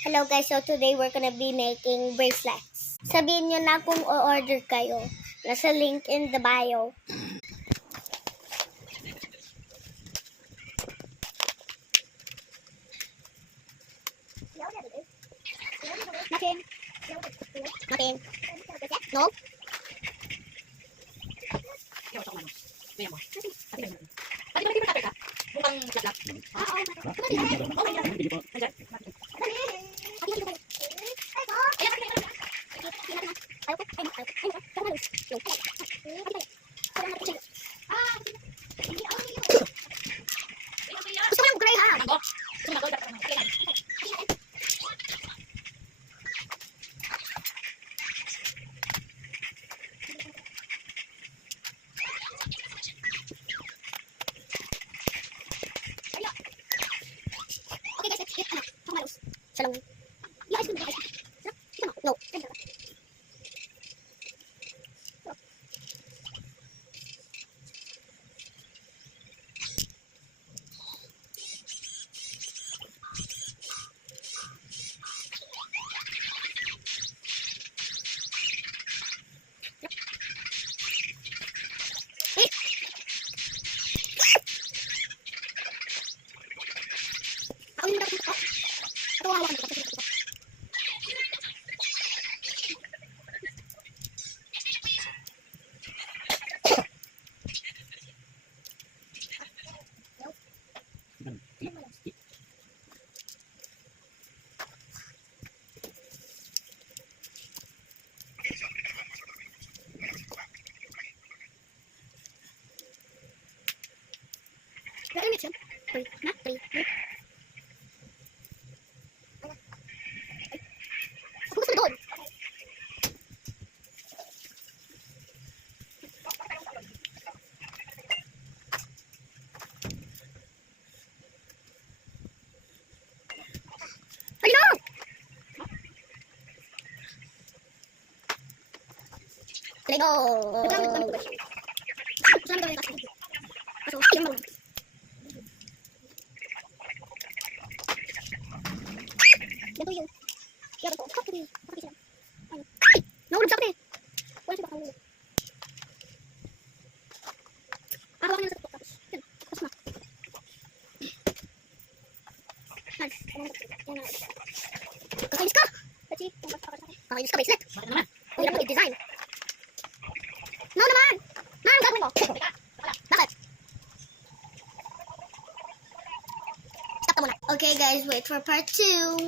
Hello guys, so today we're gonna be making bracelets. Sabihin nyo na kung o-order kayo. Nasa link in the bio. Nothing. Nothing. No? Pati ba nag-cutter ka? Mukhang laklak. Gusto ko ng gray ha. Okay guys, let's get tomatos. Siya lang. Ice cream. No. Ako yung dapat ito. Ito ang hawakan ko. Pero ano yun? Three. Ako gusto doon. Halina! Halina! Saan gawin kasi? Kaso, yung marunong. Ganito yung... Yan ito. Bakit yun? Bakit sila? Ay! Nahulog sa akin eh! Wala siya baka nahulog. Hawakan nila sa tuktok tapos. Yan. Tapos na. Yan. Kakainis ka! Let's see. Kakainis ka, bracelet! Bakit naman? Ang hirap mag-design. No naman! Anong gagawin mo? Bakit? Stop ka muna. Okay guys, wait for part 2.